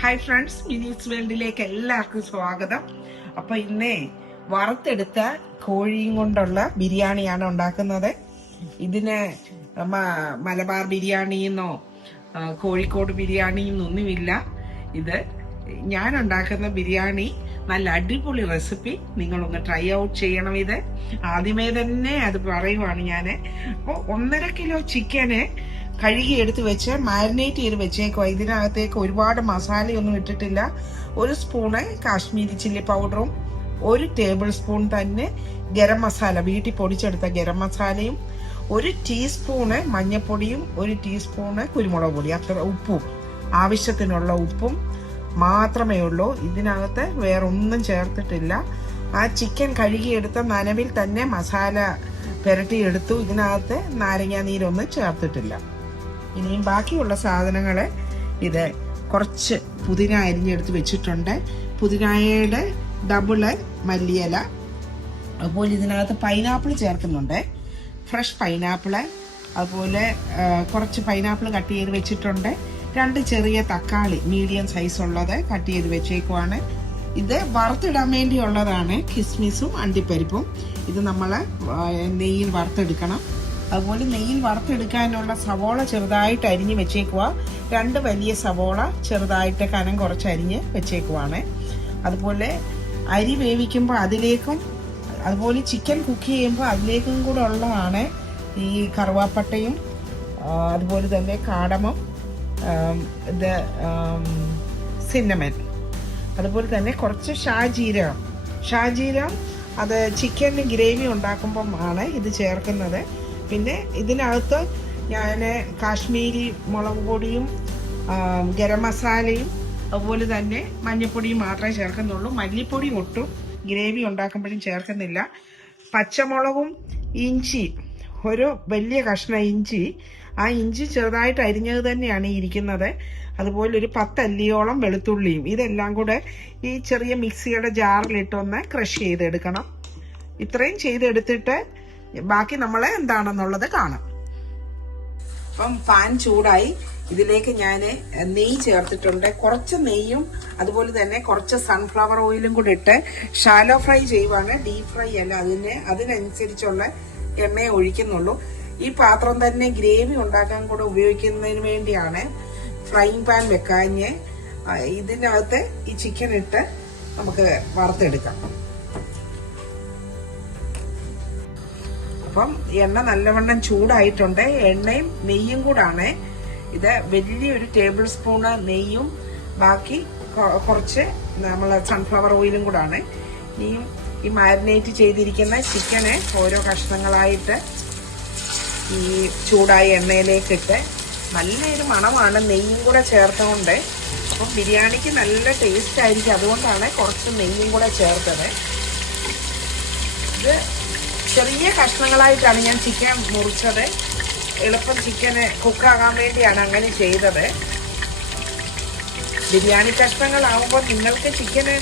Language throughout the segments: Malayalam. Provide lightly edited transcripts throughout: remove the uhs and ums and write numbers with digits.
ഹായ് ഫ്രണ്ട്സ്, മിനീസ് വേൾഡിലേക്ക് എല്ലാവർക്കും സ്വാഗതം. അപ്പൊ ഇന്നേ വറുത്തെടുത്ത കോഴിയും കൊണ്ടുള്ള ബിരിയാണിയാണ് ഉണ്ടാക്കുന്നത്. ഇതിന് മലബാർ ബിരിയാണിന്നോ കോഴിക്കോട് ബിരിയാണിന്നൊന്നുമില്ല. ഇത് ഞാൻ ഉണ്ടാക്കുന്ന ബിരിയാണി നല്ല അടിപൊളി റെസിപ്പി. നിങ്ങളൊന്ന് ട്രൈ ഔട്ട് ചെയ്യണം. ഇത് ആദ്യമേ തന്നെ അത് പറയുവാണ് ഞാൻ. അപ്പോൾ 1.5 കിലോ ചിക്കന് കഴുകി എടുത്ത് വെച്ച് മാരിനേറ്റ് ചെയ്ത് വെച്ചേക്കോ. ഇതിനകത്തേക്ക് ഒരുപാട് മസാലയൊന്നും ഇട്ടിട്ടില്ല. 1 സ്പൂണ് കാശ്മീരി ചില്ലി പൗഡറും 1 ടേബിൾ സ്പൂൺ തന്നെ ഗരം മസാല, വീട്ടിൽ പൊടിച്ചെടുത്ത ഗരം മസാലയും 1 ടീസ്പൂണ് മഞ്ഞൾപ്പൊടിയും 1 ടീസ്പൂണ് കുരുമുളക് പൊടി, അത്ര ഉപ്പും, ആവശ്യത്തിനുള്ള ഉപ്പും മാത്രമേ ഉള്ളൂ. ഇതിനകത്ത് വേറൊന്നും ചേർത്തിട്ടില്ല. ആ ചിക്കൻ കഴുകിയെടുത്ത നനവിൽ തന്നെ മസാല പുരട്ടിയെടുത്തു. ഇതിനകത്ത് നാരങ്ങാ നീരൊന്നും ചേർത്തിട്ടില്ല. ഇനിയും ബാക്കിയുള്ള സാധനങ്ങൾ, ഇത് കുറച്ച് പുതിന അരിഞ്ഞെടുത്ത് വെച്ചിട്ടുണ്ട്. പുതിനയുടെ ഡബിള് മല്ലിയില. അതുപോലെ ഇതിനകത്ത് പൈനാപ്പിൾ ചേർക്കുന്നുണ്ട്, ഫ്രഷ് പൈനാപ്പിള്. അതുപോലെ കുറച്ച് പൈനാപ്പിൾ കട്ട് ചെയ്ത് വെച്ചിട്ടുണ്ട്. 2 ചെറിയ തക്കാളി മീഡിയം സൈസ് ഉള്ളത് കട്ട് ചെയ്ത് വെച്ചേക്കുവാണ്. ഇത് വറുത്തിടാൻ വേണ്ടിയുള്ളതാണ്, കിസ്മിസും അണ്ടിപ്പരിപ്പും. ഇത് നമ്മൾ നെയ്യിൽ വറുത്തെടുക്കണം. അതുപോലെ നെയ്യിൽ വറുത്തെടുക്കാനുള്ള സവോള ചെറുതായിട്ട് അരിഞ്ഞ് വെച്ചേക്കുക. 2 വലിയ സവോള ചെറുതായിട്ട് കനം കുറച്ച് അരിഞ്ഞ് വെച്ചേക്കുവാണ്. അതുപോലെ അരി വേവിക്കുമ്പോൾ അതിലേക്കും, അതുപോലെ ചിക്കൻ കുക്ക് ചെയ്യുമ്പോൾ അതിലേക്കും കൂടെ ഉള്ളതാണ് ഈ കറുവാപ്പട്ടയും അതുപോലെ തന്നെ കാടമും ഇത് സിന്നമൻ. അതുപോലെ തന്നെ കുറച്ച് ഷാജീരം അത് ചിക്കന് ഗ്രേവി ഉണ്ടാക്കുമ്പം ആണ് ഇത് ചേർക്കുന്നത്. പിന്നെ ഇതിനകത്ത് ഞാൻ കാശ്മീരി മുളക് പൊടിയും ഗരം മസാലയും അതുപോലെ തന്നെ മഞ്ഞൾപ്പൊടിയും മാത്രമേ ചേർക്കുന്നുള്ളൂ. മല്ലിപ്പൊടി ഒട്ടും ഗ്രേവി ഉണ്ടാക്കുമ്പോഴും ചേർക്കുന്നില്ല. പച്ചമുളകും ഇഞ്ചി, ഒരു വലിയ കഷ്ണം ഇഞ്ചി, ആ ഇഞ്ചി ചെറുതായിട്ട് അരിഞ്ഞത് തന്നെയാണ് ഇരിക്കുന്നത്. അതുപോലെ ഒരു 10 അല്ലിയോളം വെളുത്തുള്ളിയും. ഇതെല്ലാം കൂടെ ഈ ചെറിയ മിക്സിയുടെ ജാറിലിട്ടൊന്ന് ക്രഷ് ചെയ്തെടുക്കണം. ഇത്രയും ചെയ്തെടുത്തിട്ട് ബാക്കി നമ്മൾ എന്താണെന്നുള്ളത് കാണാം. അപ്പം പാൻ ചൂടായി. ഇതിലേക്ക് ഞാൻ നെയ്യ് ചേർത്തിട്ടുണ്ട്. കുറച്ച് നെയ്യും അതുപോലെ തന്നെ കുറച്ച് സൺഫ്ലവർ ഓയിലും കൂടി ഇട്ട് ഷാലോ ഫ്രൈ ചെയ്യുവാണ്, ഡീപ് ഫ്രൈ അല്ല. അതിനനുസരിച്ചുള്ള എണ്ണയെ ഒഴിക്കുന്നുള്ളൂ. ഈ പാത്രം തന്നെ ഗ്രേവി ഉണ്ടാക്കാൻ കൂടെ ഉപയോഗിക്കുന്നതിന് വേണ്ടിയാണ് ഫ്രൈങ് പാൻ വെക്കാഞ്ഞ്. ഇതിനകത്ത് ഈ ചിക്കൻ ഇട്ട് നമുക്ക് വറുത്തെടുക്കാം. അപ്പം എണ്ണ നല്ലവണ്ണം ചൂടായിട്ടുണ്ട്. എണ്ണയും നെയ്യും കൂടാണ്. ഇത് വലിയൊരു ടേബിൾ സ്പൂണ് നെയ്യും ബാക്കി കുറച്ച് നമ്മൾ സൺഫ്ലവർ ഓയിലും കൂടാണ്. ഈ മാരിനേറ്റ് ചെയ്തിരിക്കുന്ന ചിക്കന് ഓരോ കഷ്ണങ്ങളായിട്ട് ഈ ചൂടായ എണ്ണയിലേക്കിട്ട് നല്ലൊരു മണമാണ് നെയ്യും കൂടെ ചേർത്തുകൊണ്ട്. അപ്പം ബിരിയാണിക്ക് നല്ല ടേസ്റ്റ് ആയിരിക്കും. അതുകൊണ്ടാണ് കുറച്ച് നെയ്യും കൂടെ ചേർത്തത്. ഇത് ചെറിയ കഷ്ണങ്ങളായിട്ടാണ് ഞാൻ ചിക്കൻ മുറിച്ചത്. എളുപ്പം ചിക്കന് കുക്കാകാൻ വേണ്ടിയാണ് അങ്ങനെ ചെയ്തത്. ബിരിയാണി കഷ്ണങ്ങളാവുമ്പോൾ നിങ്ങൾക്ക് ചിക്കന്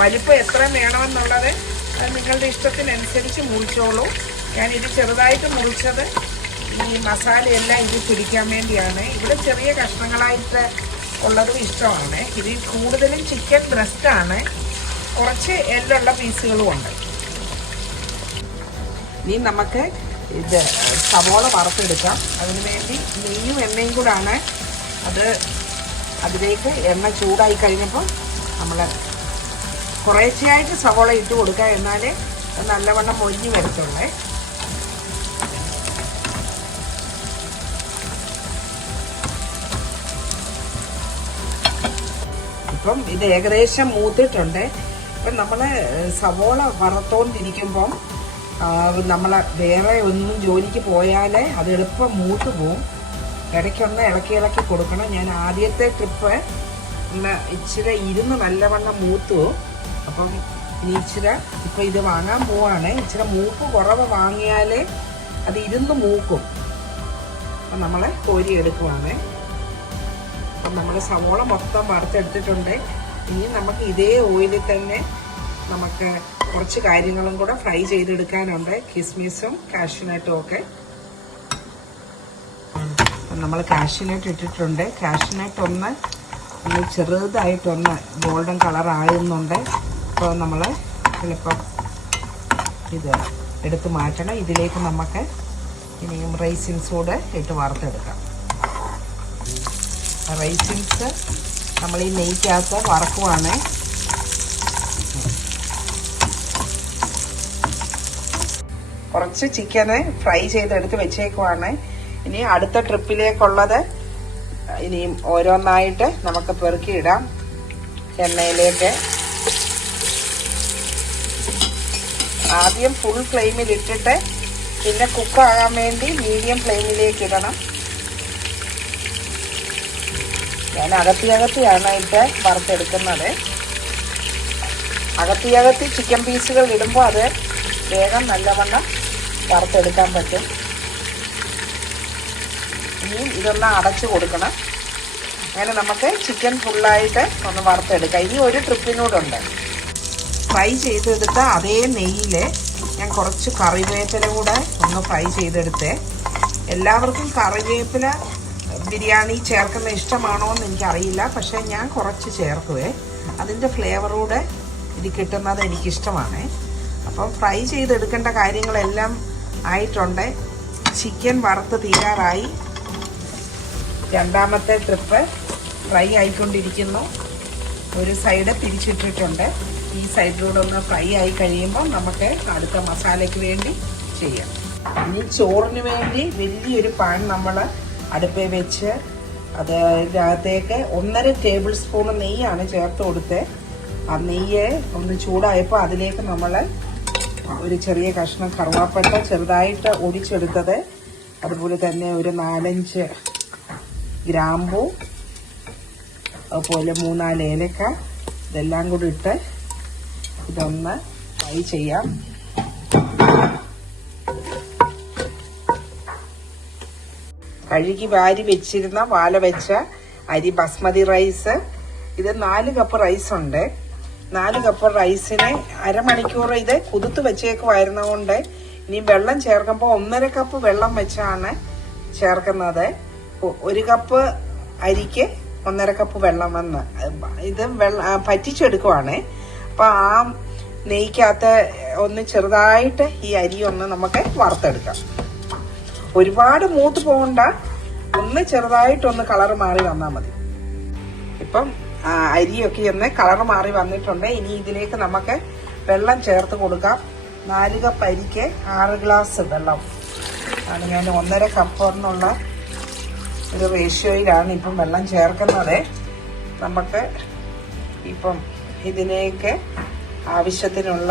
വലിപ്പം എത്ര വേണമെന്നുള്ളത് അത് നിങ്ങളുടെ ഇഷ്ടത്തിനനുസരിച്ച് മുറിച്ചോളൂ. ഞാനിത് ചെറുതായിട്ട് മുറിച്ചത് ഈ മസാലയെല്ലാം ഇത് പിടിക്കാൻ വേണ്ടിയാണ്. ഇവിടെ ചെറിയ കഷ്ണങ്ങളായിട്ട് ഉള്ളതും ഇഷ്ടമാണ്. ഇതിൽ കൂടുതലും ചിക്കൻ ബ്രസ്റ്റാണ്, കുറച്ച് എല്ലുള്ള പീസുകളും ഉണ്ട്. ഇനി നമുക്ക് ഇത് സവോള വറുത്തെടുക്കാം. അതിനുവേണ്ടി നെയ്യും എണ്ണയും കൂടാണ്. അതിലേക്ക് എണ്ണ ചൂടായി കഴിഞ്ഞപ്പോൾ നമ്മൾ കുറേശ്ശെയായിട്ട് സവോള ഇട്ട് കൊടുക്കുക. എന്നാലേ നല്ലവണ്ണം മൊരിഞ്ഞ് വരത്തുള്ളേ. ഇപ്പം ഇത് ഏകദേശം മൂത്തിട്ടുണ്ട്. ഇപ്പം നമ്മൾ സവോള വറുത്തോണ്ടിരിക്കുമ്പം നമ്മൾ വേറെ ഒന്നും ജോലിക്ക് പോയാൽ അത് എളുപ്പം മൂത്ത് പോവും. ഇടയ്ക്കൊന്ന് ഇളക്കി കൊടുക്കണം. ഞാൻ ആദ്യത്തെ ട്രിപ്പ് ഇച്ചിരി ഇരുന്ന് നല്ലവണ്ണം മൂത്തു. അപ്പം ഇനി ഇപ്പം ഇത് വാങ്ങാൻ പോവാണ്. ഇച്ചിരി മൂപ്പ് കുറവ് വാങ്ങിയാൽ അത് ഇരുന്ന് മൂക്കും. അപ്പം നമ്മൾ കോരിയെടുക്കുവാണ്. അപ്പം നമ്മൾ സവോള മൊത്തം വറുത്തെടുത്തിട്ടുണ്ട്. ഇനി നമുക്ക് ഇതേ ഓയിലിൽ തന്നെ നമുക്ക് കുറച്ച് കാര്യങ്ങളും കൂടെ ഫ്രൈ ചെയ്തെടുക്കാനുണ്ട്. കിസ്മിസും കാഷ്യൂനട്ടും ഒക്കെ. നമ്മൾ കാഷ്യൂനട്ട് ഇട്ടിട്ടുണ്ട്. കാഷ്യൂനട്ട് ഒന്ന് ഒന്ന് ചെറുതായിട്ടൊന്ന് ഗോൾഡൻ കളർ ആകുന്നുണ്ട്. അപ്പോൾ നമ്മൾ ചിലപ്പം ഇത് എടുത്ത് മാറ്റണം. ഇതിലേക്ക് നമുക്ക് ഇനിയും റൈസിൻസ് കൂടെ ഇട്ട് വറുത്തെടുക്കാം. റൈസിൻസ് നമ്മൾ ഈ നെയ്ക്കകത്ത് വറക്കുവാണ്. കുറച്ച് ചിക്കന് ഫ്രൈ ചെയ്തെടുത്ത് വെച്ചേക്കുവാണ്. ഇനി അടുത്ത ട്രിപ്പിലേക്കുള്ളത് ഇനിയും ഓരോന്നായിട്ട് നമുക്ക് പെറുക്കിയിടാം എണ്ണയിലേക്ക്. ആദ്യം ഫുൾ ഫ്ലെയിമിൽ ഇട്ടിട്ട് പിന്നെ കുക്കാകാൻ വേണ്ടി മീഡിയം ഫ്ലെയിമിലേക്ക് ഇടണം. ഞാൻ അകത്തിയാണ് ഇട്ട് വറുത്തെടുക്കുന്നത്. അകത്തി ചിക്കൻ പീസുകൾ ഇടുമ്പോൾ അത് വേഗം നല്ലവണ്ണം വറുത്തെടുക്കാൻ പറ്റും. ഇനിയും ഇതൊന്ന് അടച്ചു കൊടുക്കണം. അങ്ങനെ നമുക്ക് ചിക്കൻ ഫുള്ളായിട്ട് ഒന്ന് വറുത്തെടുക്കാം. ഇനി ഒരു ട്രിപ്പിനൂടുണ്ട്. ഫ്രൈ ചെയ്തെടുത്ത അതേ നെയ്യിൽ ഞാൻ കുറച്ച് കറിവേപ്പില കൂടെ ഒന്ന് ഫ്രൈ ചെയ്തെടുത്തേ. എല്ലാവർക്കും കറിവേപ്പില ബിരിയാണി ചേർക്കുന്ന ഇഷ്ടമാണോ എന്ന് എനിക്കറിയില്ല. പക്ഷേ ഞാൻ കുറച്ച് ചേർക്കുവേ. അതിൻ്റെ ഫ്ലേവറൂടെ ഇത് കിട്ടുന്നത് എനിക്കിഷ്ടമാണ്. അപ്പം ഫ്രൈ ചെയ്തെടുക്കേണ്ട കാര്യങ്ങളെല്ലാം ആയിട്ടുണ്ട്. ചിക്കൻ വറുത്ത് തീരാറായി. രണ്ടാമത്തെ ട്രിപ്പ് ഫ്രൈ ആയിക്കൊണ്ടിരിക്കുന്നു. ഒരു സൈഡ് തിരിച്ചിട്ടിട്ടുണ്ട്. ഈ സൈഡിലൂടെ ഒന്ന് ഫ്രൈ ആയി കഴിയുമ്പോൾ നമുക്ക് അടുത്ത മസാലയ്ക്ക് വേണ്ടി ചെയ്യാം. ഇനി ചോറിന് വേണ്ടി വലിയൊരു പാൻ നമ്മൾ അടുപ്പിൽ വെച്ച് അതിനകത്തേക്ക് 1.5 ടേബിൾ സ്പൂൺ നെയ്യാണ് ചേർത്ത് കൊടുത്തത്. ആ നെയ്യ് ഒന്ന് ചൂടായപ്പോൾ അതിലേക്ക് നമ്മൾ ഒരു ചെറിയ കഷ്ണം കറുവാപ്പട്ട ചെറുതായിട്ട് ഒടിച്ചെടുത്തത്, അതുപോലെ തന്നെ ഒരു 4-5 ഗ്രാമ്പൂ, അതുപോലെ 3-4 ഏലക്ക, ഇതെല്ലാം കൂടി ഇട്ട് ഇതൊന്ന് ഫ്രൈ ചെയ്യാം. കഴുകി വാരി വെച്ചിരുന്ന വാല വെച്ച അരി ബസ്മതി റൈസ്. ഇത് 4 കപ്പ് റൈസ് ഉണ്ട്. 4 കപ്പ് റൈസിന് അരമണിക്കൂർ ഇത് കുതിർത്ത് വെച്ചേക്കുമായിരുന്നതുകൊണ്ട് ഇനി വെള്ളം ചേർക്കുമ്പോൾ 1.5 കപ്പ് വെള്ളം വെച്ചാണ് ചേർക്കുന്നത്. 1 കപ്പ് അരിക്ക് 1.5 കപ്പ് വെള്ളം വന്ന് ഇത് പറ്റിച്ചെടുക്കുവാണ്. അപ്പോൾ ആ നെയ്ക്കകത്ത് ഒന്ന് ചെറുതായിട്ട് ഈ അരി ഒന്ന് നമുക്ക് വറുത്തെടുക്കാം. ഒരുപാട് മൂത്ത് പോകണ്ട, ഒന്ന് ചെറുതായിട്ടൊന്ന് കളറ് മാറി വന്നാൽ മതി. ഇപ്പം അരിയൊക്കെ ഒന്ന് കളറ് മാറി വന്നിട്ടുണ്ട്. ഇനി ഇതിലേക്ക് നമുക്ക് വെള്ളം ചേർത്ത് കൊടുക്കാം. 4 കപ്പ് അരിക്ക് 6 ഗ്ലാസ് വെള്ളം ആണ് ഞാൻ 1.5 കപ്പ് എന്നുള്ള ഒരു റേഷ്യോയിലാണ് ഇപ്പം വെള്ളം ചേർക്കുന്നത്. നമുക്ക് ഇപ്പം ഇതിലേക്ക് ആവശ്യത്തിനുള്ള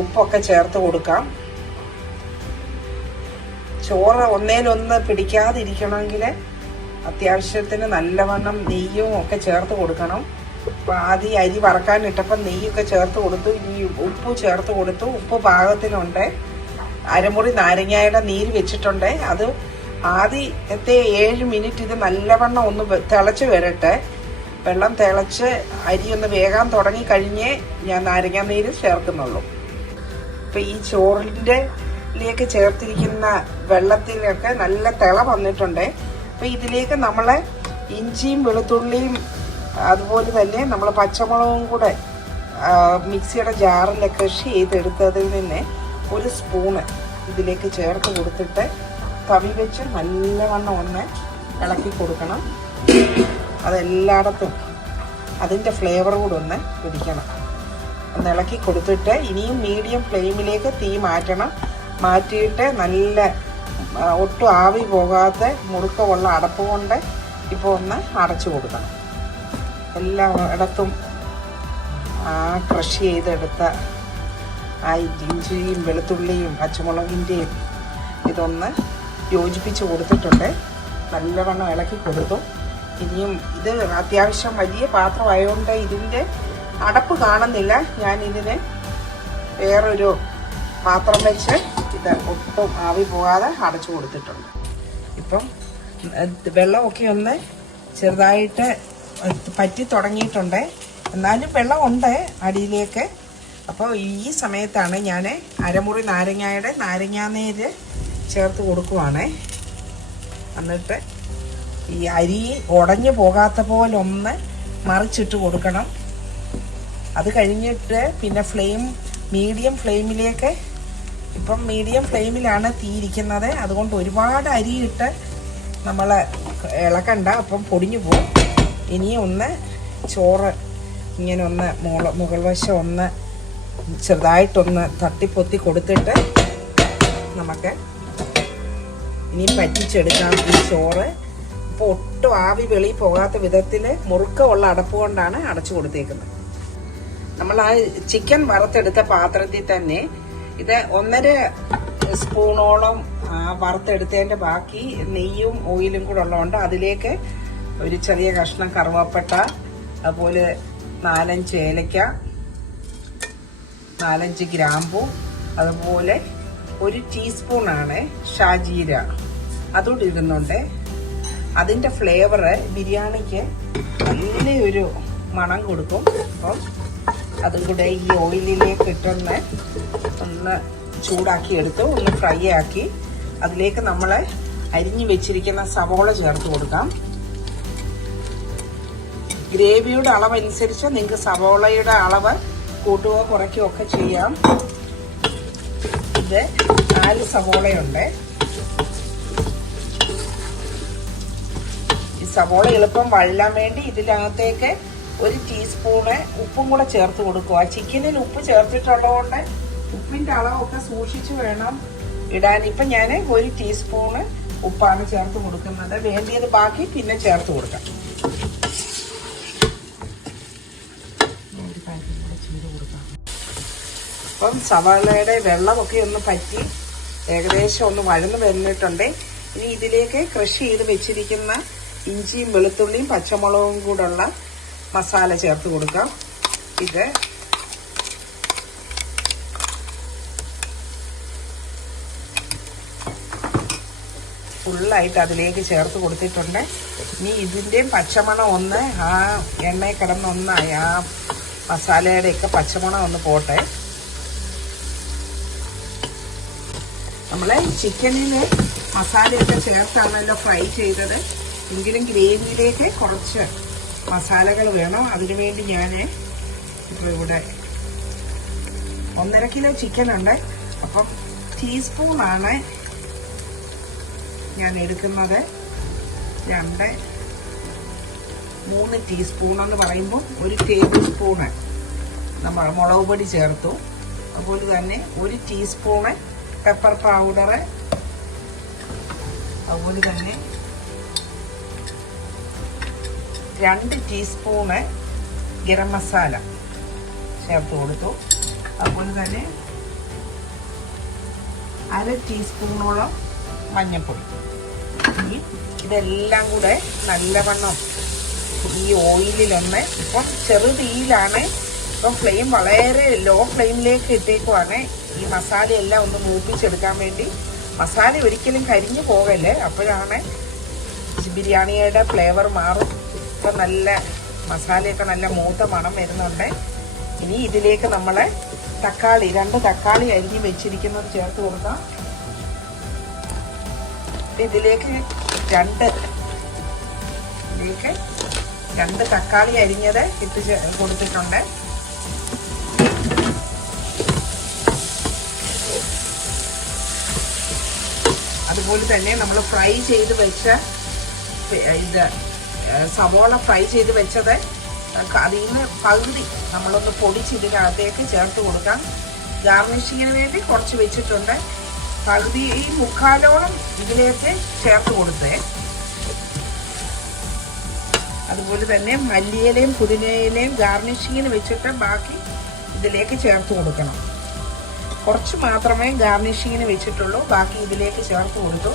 ഉപ്പൊക്കെ ചേർത്ത് കൊടുക്കാം. ചോറ് ഒന്നേലൊന്ന് പിടിക്കാതിരിക്കണമെങ്കിൽ അത്യാവശ്യത്തിന് നല്ലവണ്ണം നെയ്യും ഒക്കെ ചേർത്ത് കൊടുക്കണം. അപ്പോൾ ആദ്യം അരി വറക്കാനിട്ടപ്പോൾ നെയ്യൊക്കെ ചേർത്ത് കൊടുത്തു. ഇനി ഉപ്പ് ചേർത്ത് കൊടുത്തു. ഉപ്പ് പാകത്തിനുണ്ട്. അരമുറി നാരങ്ങയുടെ നീര് വെച്ചിട്ടുണ്ട്. അത് ആദ്യത്തെ 7 മിനിറ്റ് ഇത് നല്ലവണ്ണം ഒന്ന് തിളച്ച് വരട്ടെ. വെള്ളം തിളച്ച് അരി ഒന്ന് വേകാൻ തുടങ്ങി കഴിഞ്ഞേ ഞാൻ നാരങ്ങ നീര് ചേർക്കുന്നുള്ളൂ. ഇപ്പം ഈ ചോറിലേക്ക് ചേർത്തിരിക്കുന്ന വെള്ളത്തിലൊക്കെ നല്ല തിള വന്നിട്ടുണ്ട്. അപ്പം ഇതിലേക്ക് നമ്മൾ ഇഞ്ചിയും വെളുത്തുള്ളിയും അതുപോലെ തന്നെ നമ്മൾ പച്ചമുളകും കൂടെ മിക്സിയുടെ ജാറിൽ ക്രഷ് ചെയ്തെടുത്തതിൽ നിന്ന് 1 സ്പൂണ് ഇതിലേക്ക് ചേർത്ത് കൊടുത്തിട്ട് തവി വെച്ച് നല്ലവണ്ണം ഒന്ന് ഇളക്കി കൊടുക്കണം. അതെല്ലായിടത്തും അതിൻ്റെ ഫ്ലേവർ കൂടെ ഒന്ന് പിടിക്കണം. ഒന്ന് ഇളക്കി കൊടുത്തിട്ട് ഇനിയും മീഡിയം ഫ്ലെയിമിലേക്ക് തീ മാറ്റണം. മാറ്റിയിട്ട് നല്ല ഒട്ടും ആവി പോകാത്ത മുറുക്കമുള്ള അടപ്പ് കൊണ്ട് ഇപ്പോൾ ഒന്ന് അടച്ചു കൊടുക്കണം. എല്ലായിടത്തും ക്രഷ് ചെയ്തെടുത്ത ആ ഇഞ്ചിയും വെളുത്തുള്ളിയും പച്ചമുളകിൻ്റെയും ഇതൊന്ന് യോജിപ്പിച്ച് കൊടുത്തിട്ടുണ്ട്. നല്ലവണ്ണം ഇളക്കി കൊടുത്തു. ഇനിയും ഇത് അത്യാവശ്യം വലിയ പാത്രമായതുകൊണ്ട് ഇതിൻ്റെ അടപ്പ് കാണുന്നില്ല. ഞാൻ ഇതിന് വേറൊരു പാത്രം വെച്ച് ഇത് ഒട്ടും ആവി പോകാതെ അടച്ചു കൊടുത്തിട്ടുണ്ട്. ഇപ്പം വെള്ളമൊക്കെ ഒന്ന് ചെറുതായിട്ട് പറ്റി തുടങ്ങിയിട്ടുണ്ട്. എന്നാലും വെള്ളമുണ്ട് അടിയിലേക്ക്. അപ്പോൾ ഈ സമയത്താണ് ഞാൻ അരമുറി നാരങ്ങാനീര് ചേർത്ത് കൊടുക്കുവാണ്. എന്നിട്ട് ഈ അരി ഉടഞ്ഞു പോകാത്ത പോലെ ഒന്ന് മറിച്ചിട്ട് കൊടുക്കണം. അത് കഴിഞ്ഞിട്ട് പിന്നെ മീഡിയം ഫ്ലെയിമിലേക്ക്, ഇപ്പം മീഡിയം ഫ്ലെയിമിലാണ് തീ ഇരിക്കുന്നത്. അതുകൊണ്ട് ഒരുപാട് അരിയിട്ട് നമ്മൾ ഇളക്കണ്ട, അപ്പം പൊടിഞ്ഞു പോകും. ഇനിയും ഒന്ന് ചോറ് ഇങ്ങനെ ഒന്ന് മുകൾ വശം ഒന്ന് ചെറുതായിട്ടൊന്ന് തട്ടിപ്പൊത്തി കൊടുത്തിട്ട് നമുക്ക് ഇനി പറ്റിച്ചെടുക്കാം ഈ ചോറ്. ഇപ്പോൾ ഒട്ടും ആവി വെളിയിൽ പോകാത്ത വിധത്തിൽ മുറുക്കമുള്ള അടപ്പ് കൊണ്ടാണ് അടച്ചു കൊടുത്തേക്കുന്നത്. നമ്മൾ ആ ചിക്കൻ വറുത്തെടുത്ത പാത്രത്തിൽ തന്നെ ഇത് 1.5 സ്പൂണോളം വറുത്തെടുത്തതിൻ്റെ ബാക്കി നെയ്യും ഓയിലും കൂടെ ഉള്ളതുകൊണ്ട് അതിലേക്ക് ഒരു ചെറിയ കഷ്ണം കറുവപ്പട്ട, അതുപോലെ 4-5 ഏലക്ക, 4-5 ഗ്രാമ്പു, അതുപോലെ 1 ടീസ്പൂണാണ് ഷാജീര അതുകൂടി ഇടുന്നുണ്ട്. അതിൻ്റെ ഫ്ലേവർ ബിരിയാണിക്ക് നല്ലൊരു മണം കൊടുക്കും. അപ്പം അതും കൂടെ ഈ ഓയിലിലേക്ക് ഇട്ടൊന്ന് ചൂടാക്കി എടുത്ത് ഒന്ന് ഫ്രൈ ആക്കി അതിലേക്ക് നമ്മൾ അരിഞ്ഞു വെച്ചിരിക്കുന്ന സവോള ചേർത്ത് കൊടുക്കാം. ഗ്രേവിയുടെ അളവനുസരിച്ച് നിങ്ങൾക്ക് സവോളയുടെ അളവ് കൂട്ടുകയോ കുറയ്ക്കുകയോ ഒക്കെ ചെയ്യാം. ഇത് 4 സവോളയുണ്ട്. ഈ സവോള എളുപ്പം വഴലാൻ വേണ്ടി ഇതിനകത്തേക്ക് 1 ടീസ്പൂണ് ഉപ്പും കൂടെ ചേർത്ത് കൊടുക്കുക. ചിക്കനിൽ ഉപ്പ് ചേർത്തിട്ടുള്ളതുകൊണ്ട് ഉപ്പിൻ്റെ അളവൊക്കെ സൂക്ഷിച്ച് വേണം ഇടാൻ. ഇപ്പം ഞാൻ 1 ടീസ്പൂണ് ഉപ്പാണ് ചേർത്ത് കൊടുക്കുന്നത്. വേണ്ടിയത് ബാക്കി പിന്നെ ചേർത്ത് കൊടുക്കാം. അപ്പം സവാളയുടെ വെള്ളമൊക്കെ ഒന്ന് പറ്റി ഏകദേശം ഒന്ന് വഴന്ന് വരുന്നിട്ടുണ്ട്. ഇനി ഇതിലേക്ക് ക്രഷ് ചെയ്ത് വെച്ചിരിക്കുന്ന ഇഞ്ചിയും വെളുത്തുള്ളിയും പച്ചമുളകും കൂടെയുള്ള മസാല ചേർത്ത് കൊടുക്കാം. ഇത് ഫുള്ളായിട്ട് അതിലേക്ക് ചേർത്ത് കൊടുത്തിട്ടുണ്ട്. ഇനി ഇതിൻ്റെയും പച്ചമണം ഒന്ന് ആ എണ്ണയിൽ കിടന്നൊന്നായി ആ മസാലയുടെയൊക്കെ പച്ചമണം ഒന്ന് പോട്ടെ. നമ്മൾ ചിക്കനിൽ മസാലയൊക്കെ ചേർത്താണല്ലോ ഫ്രൈ ചെയ്തത്. എങ്കിലും ഗ്രേവിയിലേക്ക് കുറച്ച് മസാലകൾ വേണം. അതിനുവേണ്ടി ഞാൻ ഇപ്പോൾ ഇവിടെ 1.5 കിലോ ചിക്കനുണ്ട്. അപ്പം ടീസ്പൂണാണ് ഞാൻ എടുക്കുന്നത്. 2-3 ടീസ്പൂൺ എന്ന് പറയുമ്പോൾ 1 ടേബിൾ സ്പൂണ് നമ്മൾ മുളക് പൊടി ചേർത്തു. അതുപോലെ തന്നെ 1 ടീസ്പൂണ് പെപ്പർ പൗഡർ, അതുപോലെ തന്നെ 2 ടീസ്പൂണ് ഗരം മസാല ചേർത്ത് കൊടുത്തു. അതുപോലെ തന്നെ 1/2 ടീസ്പൂണോളം മഞ്ഞൾപ്പൊടി. ഇതെല്ലാം കൂടെ നല്ലവണ്ണം ഈ ഓയിലിലൊന്ന്, ഇപ്പം ചെറുതീയിലാണ്, ഇപ്പം ഫ്ലെയിം വളരെ ലോ ഫ്ലെയിമിലേക്ക് ഇട്ടേക്കുവാണ്. ഈ മസാലയെല്ലാം ഒന്ന് മൂപ്പിച്ചെടുക്കാൻ വേണ്ടി. മസാല ഒരിക്കലും കരിഞ്ഞു പോകല്ലേ, അപ്പോഴാണ് ബിരിയാണിയുടെ ഫ്ലേവർ മാറും. ഇപ്പം നല്ല മസാലയൊക്കെ നല്ല മൂത്ത മണം വരുന്നുണ്ട്. ഇനി ഇതിലേക്ക് നമ്മൾ 2 തക്കാളി അരിഞ്ഞ് വെച്ചിരിക്കുന്നത് ചേർത്ത് കൊടുക്കാം. ഇതിലേക്ക് 2 തക്കാളി അരിഞ്ഞത് ഇട്ട് കൊടുത്തിട്ടുണ്ട്. അതുപോലെ തന്നെ നമ്മൾ ഫ്രൈ ചെയ്ത് വെച്ച സവോള ഫ്രൈ ചെയ്ത് വെച്ചത് അതിൽ നിന്ന് പകുതി നമ്മളൊന്ന് പൊടിച്ച് ഇതിനകത്തേക്ക് ചേർത്ത് കൊടുക്കാം. ഗാർണിഷിങ്ങിന് വേണ്ടി കുറച്ച് വെച്ചിട്ടുണ്ട്. പകുതി 1/4ഓളം ഇതിലേക്ക് ചേർത്ത് കൊടുത്തേ. അതുപോലെ തന്നെ മല്ലിയിലയും പുതിനയിലയും ഗാർണിഷിങ്ങിന് വെച്ചിട്ട് ബാക്കി ഇതിലേക്ക് ചേർത്ത് കൊടുക്കണം. കുറച്ച് മാത്രമേ ഗാർണിഷിങ്ങിന് വെച്ചിട്ടുള്ളൂ, ബാക്കി ഇതിലേക്ക് ചേർത്ത് കൊടുത്തു.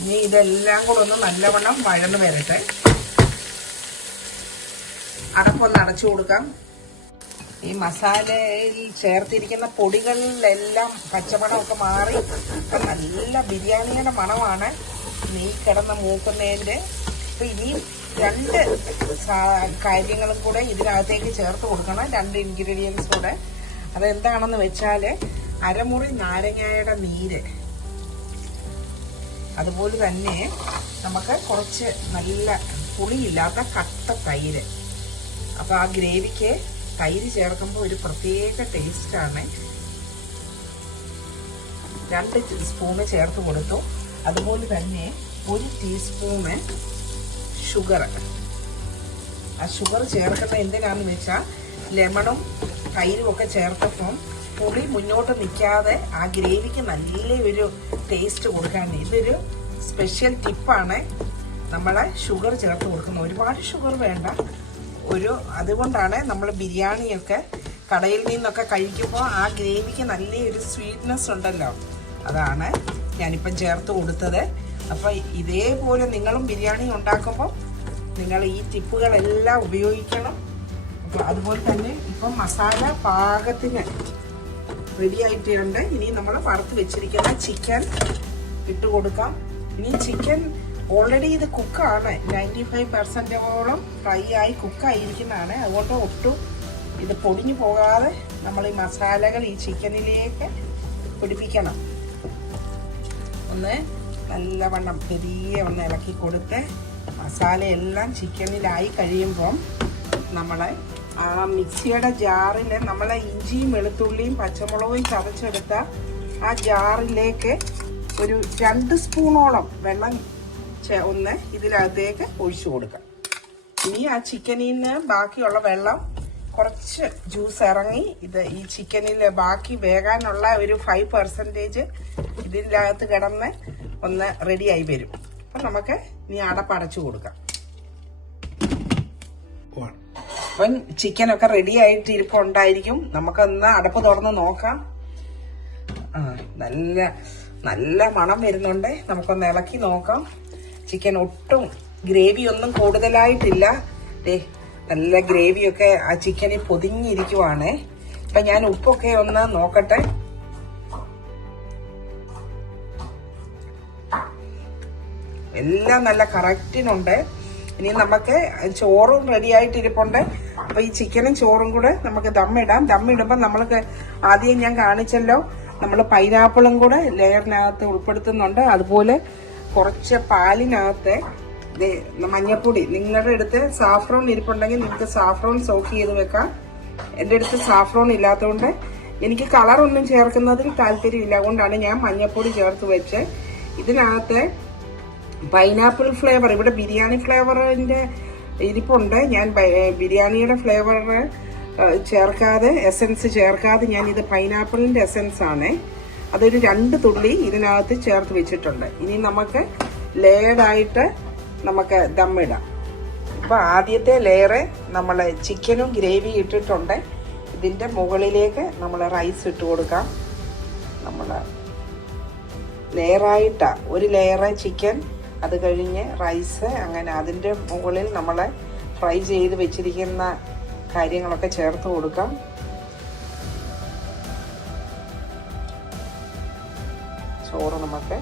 ഇനി ഇതെല്ലാം കൂടെ ഒന്ന് നല്ലവണ്ണം വഴന്ന് വരട്ടെ. അടപ്പൊന്ന് അടച്ചു കൊടുക്കാം. ഈ മസാലയിൽ ചേർത്തിരിക്കുന്ന പൊടികളിലെല്ലാം പച്ചമണമൊക്കെ മാറി നല്ല ബിരിയാണിയുടെ മണമാണ് നീ കിടന്ന് മൂക്കുന്നതിൻ്റെ. അപ്പം ഇനിയും 2 കാര്യങ്ങളും കൂടെ ഇതിനകത്തേക്ക് ചേർത്ത് കൊടുക്കണം. 2 ഇൻഗ്രീഡിയൻസ് കൂടെ. അതെന്താണെന്ന് വെച്ചാൽ 1/2 മുറി നാരങ്ങയുടെ നീര് അതുപോലെ തന്നെ നമുക്ക് കുറച്ച് നല്ല പുളിയില്ലാത്ത കട്ട തൈര്. അപ്പോൾ ആ ഗ്രേവിക്ക് തൈര് ചേർക്കുമ്പോൾ ഒരു പ്രത്യേക ടേസ്റ്റാണ്. 2 സ്പൂണ് ചേർത്ത് കൊടുത്തു. അതുപോലെ തന്നെ 1 ടീസ്പൂണ് ഷുഗർ. ആ ഷുഗർ ചേർക്കുന്നത് എന്തിനാണെന്ന് വെച്ചാൽ ലെമണും തൈരും ഒക്കെ ചേർത്തപ്പം പുളി മുന്നോട്ട് നിൽക്കാതെ ആ ഗ്രേവിക്ക് നല്ലൊരു ടേസ്റ്റ് കൊടുക്കാൻ. ഇതൊരു സ്പെഷ്യൽ ടിപ്പാണ്. നമ്മളെ ഷുഗർ ചേർത്ത് കൊടുക്കുന്നത്. ഒരുപാട് ഷുഗർ വേണ്ട. അതുകൊണ്ടാണ് നമ്മൾ ബിരിയാണിയൊക്കെ കടയിൽ നിന്നൊക്കെ കഴിക്കുമ്പോൾ ആ ഗ്രേവിക്ക് നല്ലൊരു സ്വീറ്റ്നെസ് ഉണ്ടല്ലോ, അതാണ് ഞാനിപ്പം ചേർത്ത് കൊടുത്തത്. അപ്പോൾ ഇതേപോലെ നിങ്ങളും ബിരിയാണി ഉണ്ടാക്കുമ്പോൾ നിങ്ങൾ ഈ ടിപ്പുകളെല്ലാം ഉപയോഗിക്കണം. അപ്പോൾ അതുപോലെ തന്നെ ഇപ്പം മസാല പാകത്തിന് റെഡി ആയിട്ടുണ്ട്. ഇനി നമ്മൾ വറുത്ത് വെച്ചിരിക്കുന്ന ചിക്കൻ ഇട്ട് കൊടുക്കാം. ഇനി ചിക്കൻ ഓൾറെഡി ഇത് കുക്കാണ്, 95% ഫ്രൈ ആയി കുക്കായിരിക്കുന്നതാണ്. അതുകൊണ്ട് ഒട്ടും ഇത് പൊടിഞ്ഞു പോകാതെ നമ്മൾ ഈ മസാലകൾ ഈ ചിക്കനിലേക്ക് പിടിപ്പിക്കണം. ഒന്ന് നല്ലവണ്ണം ഒന്ന് ഇളക്കി കൊടുത്ത് മസാലയെല്ലാം ചിക്കനിലായി കഴിയുമ്പം നമ്മൾ ആ മിക്സിയുടെ ജാറിൽ നമ്മൾ ഇഞ്ചിയും വെളുത്തുള്ളിയും പച്ചമുളകും ചതച്ചെടുത്ത ആ ജാറിലേക്ക് ഒരു 2 സ്പൂണോളം വെള്ളം ഒന്ന് ഇതിനകത്തേക്ക് ഒഴിച്ചു കൊടുക്കാം. ഇനി ആ ചിക്കനിൽ നിന്ന് ബാക്കിയുള്ള വെള്ളം കുറച്ച് ജ്യൂസ് ഇറങ്ങി ഈ ചിക്കനിൽ ബാക്കി വേകാനുള്ള ഒരു 5% ഇതിൻ്റെ അകത്ത് കിടന്ന് ഒന്ന് റെഡിയായി വരും. അപ്പം നമുക്ക് ഇനി അടപ്പടച്ചു കൊടുക്കാം. അപ്പം ചിക്കനൊക്കെ റെഡി ആയിട്ട് ഇരിപ്പുണ്ടായിരിക്കും. നമുക്കൊന്ന് അടപ്പ് തുറന്ന് നോക്കാം. നല്ല നല്ല മണം വരുന്നുണ്ട്. നമുക്കൊന്ന് ഇളക്കി നോക്കാം. ചിക്കൻ ഒട്ടും ഗ്രേവി ഒന്നും കൂടുതലായിട്ടില്ല. നല്ല ഗ്രേവിയൊക്കെ ആ ചിക്കനിൽ പൊതിഞ്ഞിരിക്കുവാണ്. ഇപ്പൊ ഞാൻ ഉപ്പൊക്കെ ഒന്ന് നോക്കട്ടെ. എല്ലാം നല്ല കറക്റ്റിനുണ്ട്. ഇനി നമുക്ക് ചോറും റെഡി ആയിട്ടിരിപ്പുണ്ട്. അപ്പൊ ഈ ചിക്കനും ചോറും കൂടെ നമുക്ക് ദമ്മിടാം. ദമ്മിടുമ്പോൾ നമ്മൾക്ക് ആദ്യം ഞാൻ കാണിച്ചല്ലോ, നമ്മൾ പൈനാപ്പിളും കൂടെ ലെയറിനകത്ത് ഉൾപ്പെടുത്തുന്നുണ്ട്. അതുപോലെ കുറച്ച് പാലിനകത്ത് മഞ്ഞപ്പൊടി, നിങ്ങളുടെ അടുത്ത് സാഫ്രോൺ ഇരിപ്പുണ്ടെങ്കിൽ നിങ്ങൾക്ക് സാഫ്രോൺ സോക്ക് ചെയ്ത് വെക്കാം. എൻ്റെ അടുത്ത് സാഫ്രോൺ ഇല്ലാത്തതുകൊണ്ട് എനിക്ക് കളറൊന്നും ചേർക്കുന്നതിൽ താല്പര്യമില്ല. അതുകൊണ്ടാണ് ഞാൻ മഞ്ഞപ്പൊടി ചേർത്ത് വെച്ച് ഇതിനകത്ത് പൈനാപ്പിൾ ഫ്ലേവർ, ഇവിടെ ബിരിയാണി ഫ്ലേവറിൻ്റെ ഇരിപ്പുണ്ട്. ഞാൻ ബിരിയാണിയുടെ ഫ്ലേവർ ചേർക്കാതെ, എസൻസ് ചേർക്കാതെ ഞാനിത് പൈനാപ്പിളിൻ്റെ എസൻസ് ആണ്. അതൊരു 2 തുള്ളി ഇതിനകത്ത് ചേർത്ത് വെച്ചിട്ടുണ്ട്. ഇനി നമുക്ക് ലെയർഡായിട്ട് നമുക്ക് ദമ്മിടാം. ഇപ്പോൾ ആദ്യത്തെ ലെയറ് നമ്മൾ ചിക്കനും ഗ്രേവി ഇട്ടിട്ടുണ്ട്. ഇതിൻ്റെ മുകളിലേക്ക് നമ്മൾ റൈസ് ഇട്ട് കൊടുക്കാം. നമ്മൾ ലെയറായിട്ടാണ്, ഒരു ലെയറ് ചിക്കൻ, അത് കഴിഞ്ഞ് റൈസ്, അങ്ങനെ അതിൻ്റെ മുകളിൽ നമ്മൾ ഫ്രൈ ചെയ്ത് വെച്ചിരിക്കുന്ന കാര്യങ്ങളൊക്കെ ചേർത്ത് കൊടുക്കാം. ചോറ് നമുക്ക്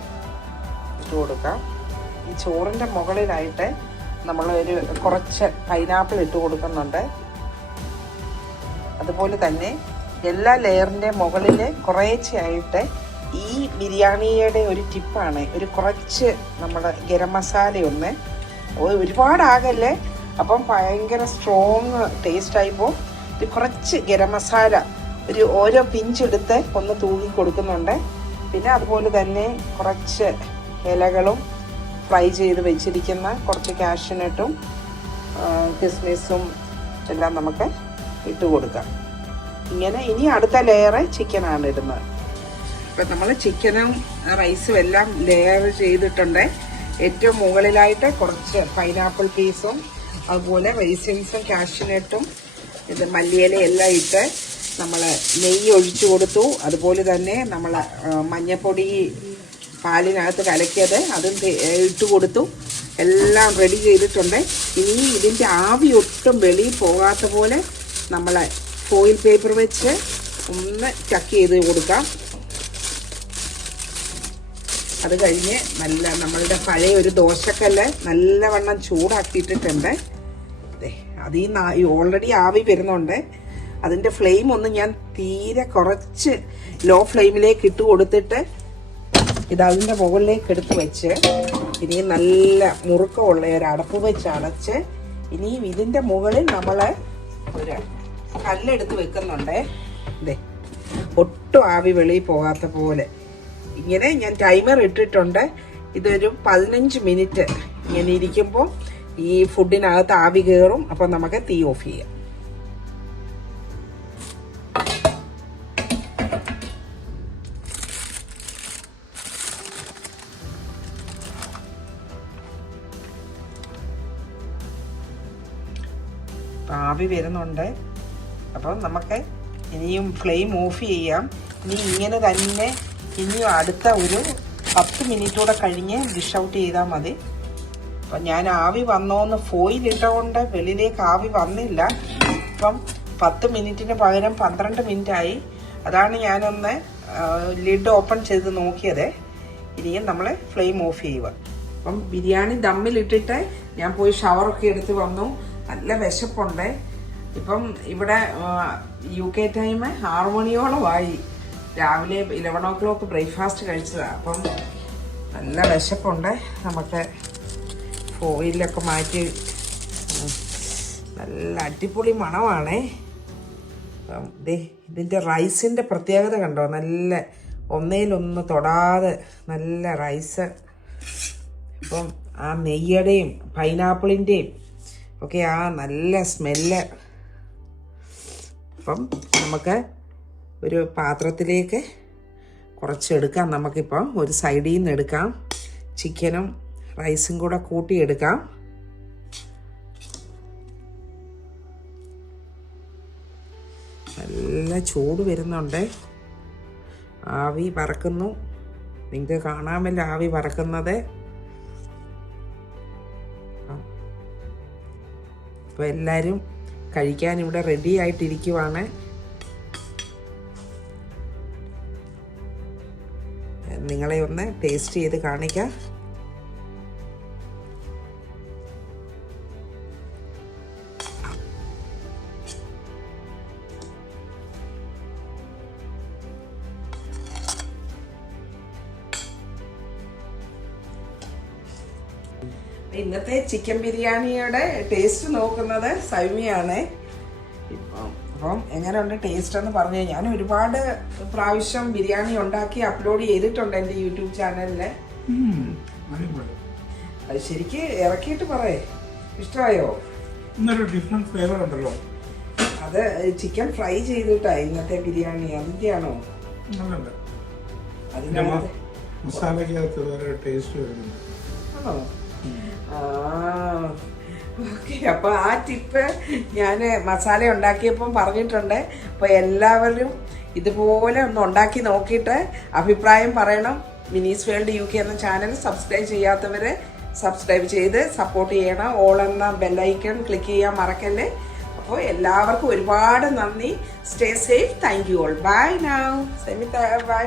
ഇട്ട് കൊടുക്കാം. ഈ ചോറിൻ്റെ മുകളിലായിട്ട് നമ്മൾ കുറച്ച് പൈനാപ്പിൾ ഇട്ട് കൊടുക്കുന്നുണ്ട്. അതുപോലെ തന്നെ എല്ലാ ലെയറിൻ്റെ മുകളിൽ കുറേശ്ശെയായിട്ട് ഈ ബിരിയാണിയുടെ ഒരു ടിപ്പാണ്, കുറച്ച് നമ്മൾ ഗരം മസാലയൊന്ന്, ഒരുപാടാകല്ലേ, അപ്പം ഭയങ്കര സ്ട്രോങ് ടേസ്റ്റ് ആയിപ്പോൾ കുറച്ച് ഗരം മസാല ഓരോ പിഞ്ചെടുത്ത് ഒന്ന് തൂക്കി കൊടുക്കുന്നുണ്ട്. പിന്നെ അതുപോലെ തന്നെ കുറച്ച് ഇലകളും ഫ്രൈ ചെയ്ത് വെച്ചിരിക്കുന്ന കുറച്ച് കാഷ്യൂനട്ടും കിസ്മിസും എല്ലാം നമുക്ക് ഇട്ട് കൊടുക്കാം. ഇങ്ങനെ ഇനി അടുത്ത ലെയർ ചിക്കനാണ് ഇടുന്നത്. ഇപ്പം നമ്മൾ ചിക്കനും റൈസും എല്ലാം ലെയർ ചെയ്തിട്ടുണ്ട്. ഏറ്റവും മുകളിലായിട്ട് കുറച്ച് പൈനാപ്പിൾ പീസും അതുപോലെ റൈസിൻസും കാഷ്യൂനട്ടും മല്ലിയില എല്ലാം ഇട്ട് നമ്മൾ നെയ്യ് ഒഴിച്ചു കൊടുത്തു. അതുപോലെ തന്നെ നമ്മൾ മഞ്ഞപ്പൊടി പാലിനകത്ത് കലക്കിയത് അതും ഇട്ട് കൊടുത്തു. എല്ലാം റെഡി ചെയ്തിട്ടുണ്ട്. ഇനി ഇതിൻ്റെ ആവി ഒട്ടും വെളിയിൽ പോകാത്ത പോലെ നമ്മൾ ഫോയിൽ പേപ്പർ വെച്ച് ഒന്ന് ചക്ക് ചെയ്ത് കൊടുക്കാം. അത് കഴിഞ്ഞ് നമ്മളുടെ പഴയ ഒരു ദോശക്കല്ല് നല്ലവണ്ണം ചൂടാക്കിയിട്ടിട്ടുണ്ട്. അതിൽ നിന്ന് ഓൾറെഡി ആവി വരുന്നുണ്ട്. അതിൻ്റെ ഫ്ലെയിം ഒന്ന് ഞാൻ തീരെ കുറച്ച് ലോ ഫ്ലെയിമിലേക്ക് ഇട്ട് കൊടുത്തിട്ട് ഇത് അതിൻ്റെ മുകളിലേക്ക് എടുത്ത് വെച്ച് ഇനി നല്ല മുറുക്കമുള്ള ഒരു അടപ്പ് വെച്ച് അടച്ച് ഇനിയും ഇതിൻ്റെ മുകളിൽ നമ്മൾ ഒരു കല്ലെടുത്ത് വെക്കുന്നുണ്ടേ. ഇതേ ഒട്ടും ആവി വെളിയിൽ പോകാത്ത പോലെ ഇങ്ങനെ ഞാൻ ടൈമർ ഇട്ടിട്ടുണ്ട്. ഇതൊരു 15 മിനിറ്റ് ഇങ്ങനെ ഇരിക്കുമ്പോൾ ഈ ഫുഡിനകത്ത് ആവി കയറും. അപ്പം നമുക്ക് തീ ഓഫ് ചെയ്യാം. ആവി വരുന്നുണ്ട്. അപ്പം നമുക്ക് ഇനിയും ഫ്ലെയിം ഓഫ് ചെയ്യാം. ഇനി ഇങ്ങനെ തന്നെ ഇനിയും അടുത്ത ഒരു 10 മിനിറ്റ് കൂടെ കഴിഞ്ഞ് ഡിഷ് ഔട്ട് ചെയ്താൽ മതി. അപ്പം ഞാൻ ആവി വന്നോന്ന് ഫോയിലിട്ടുകൊണ്ട് വെളിയിലേക്ക് ആവി വന്നില്ല. ഇപ്പം 10 മിനിറ്റിന് പകരം 12 മിനിറ്റായി. അതാണ് ഞാനൊന്ന് ലിഡ് ഓപ്പൺ ചെയ്ത് നോക്കിയത്. ഇനിയും നമ്മൾ ഫ്ലെയിം ഓഫ് ചെയ്യുക. അപ്പം ബിരിയാണി ദമ്മിലിട്ടിട്ട് ഞാൻ പോയി ഷവറൊക്കെ എടുത്ത് വന്നു. നല്ല വിശപ്പുണ്ട്. ഇപ്പം ഇവിടെ UK ടൈം 6 മണിയോളമായി. രാവിലെ 11 o'clock ബ്രേക്ക്ഫാസ്റ്റ് കഴിച്ചതാണ്. അപ്പം നല്ല വിശപ്പുണ്ട്. നമുക്ക് ഫോയിലൊക്കെ മാറ്റി നല്ല അടിപൊളി മണമാണേ. അപ്പം ഇതിൻ്റെ റൈസിൻ്റെ പ്രത്യേകത കണ്ടോ, നല്ല ഒന്നേലൊന്ന് തൊടാതെ നല്ല റൈസ്. അപ്പം ആ നെയ്യുടെയും പൈനാപ്പിളിൻ്റെയും ഒക്കെ ആ നല്ല സ്മെല്ല്. അപ്പം നമുക്ക് ഒരു പാത്രത്തിലേക്ക് കുറച്ചെടുക്കാം. നമുക്കിപ്പം ഒരു സൈഡിൽ നിന്ന് എടുക്കാം. ചിക്കനും റൈസും കൂടെ കൂട്ടിയെടുക്കാം. നല്ല ചൂട് വരുന്നുണ്ട്. ആവി പറക്കുന്നു. നിങ്ങൾക്ക് കാണാമല്ലോ ആവി പറക്കുന്നത്. അപ്പോൾ എല്ലാവരും കഴിക്കാൻ ഇവിടെ റെഡി ആയിട്ടിരിക്കുവാണ്. നിങ്ങളെ ഒന്ന് ടേസ്റ്റ് ചെയ്ത് കാണിക്കാം. ഇന്നത്തെ ചിക്കൻ ബിരിയാണിയുടെ ടേസ്റ്റ് നോക്കുന്നത് സൗമ്യയാണ്. അപ്പം എങ്ങനെയുണ്ട് ടേസ്റ്റ് എന്ന് പറഞ്ഞു. ഞാൻ ഒരുപാട് പ്രാവശ്യം ബിരിയാണി ഉണ്ടാക്കി അപ്ലോഡ് ചെയ്തിട്ടുണ്ട് എൻ്റെ യൂട്യൂബ് ചാനലിൽ. അത് ശരിക്ക് ഇറക്കിയിട്ട് പറയേ, ഇഷ്ടമായോ? ഡിഫറെന്റ് ഫ്ലേവർ ഉണ്ടല്ലോ. അത് ചിക്കൻ ഫ്രൈ ചെയ്തിട്ടാ ഇന്നത്തെ ബിരിയാണി. അതിൻ്റെയാണോ? അതിനകത്ത് മസാലയ്ക്കകത്ത് വേറെ ടേസ്റ്റ് വരുന്നുണ്ട്. ആണോ? ഓക്കെ. അപ്പോൾ ആ ടിപ്പ് ഞാൻ മസാല ഉണ്ടാക്കിയപ്പം പറഞ്ഞിട്ടുണ്ട്. അപ്പോൾ എല്ലാവരും ഇതുപോലെ ഒന്ന് ഉണ്ടാക്കി നോക്കിയിട്ട് അഭിപ്രായം പറയണം. മിനീസ് വേൾഡ് UK എന്ന ചാനൽ സബ്സ്ക്രൈബ് ചെയ്യാത്തവർ സബ്സ്ക്രൈബ് ചെയ്ത് സപ്പോർട്ട് ചെയ്യണം. ഓൾ എന്ന ബെല്ലൈക്കൺ ക്ലിക്ക് ചെയ്യാൻ മറക്കല്ലേ. അപ്പോൾ എല്ലാവർക്കും ഒരുപാട് നന്ദി. Stay safe. Thank you all. Bye now. Semitha by.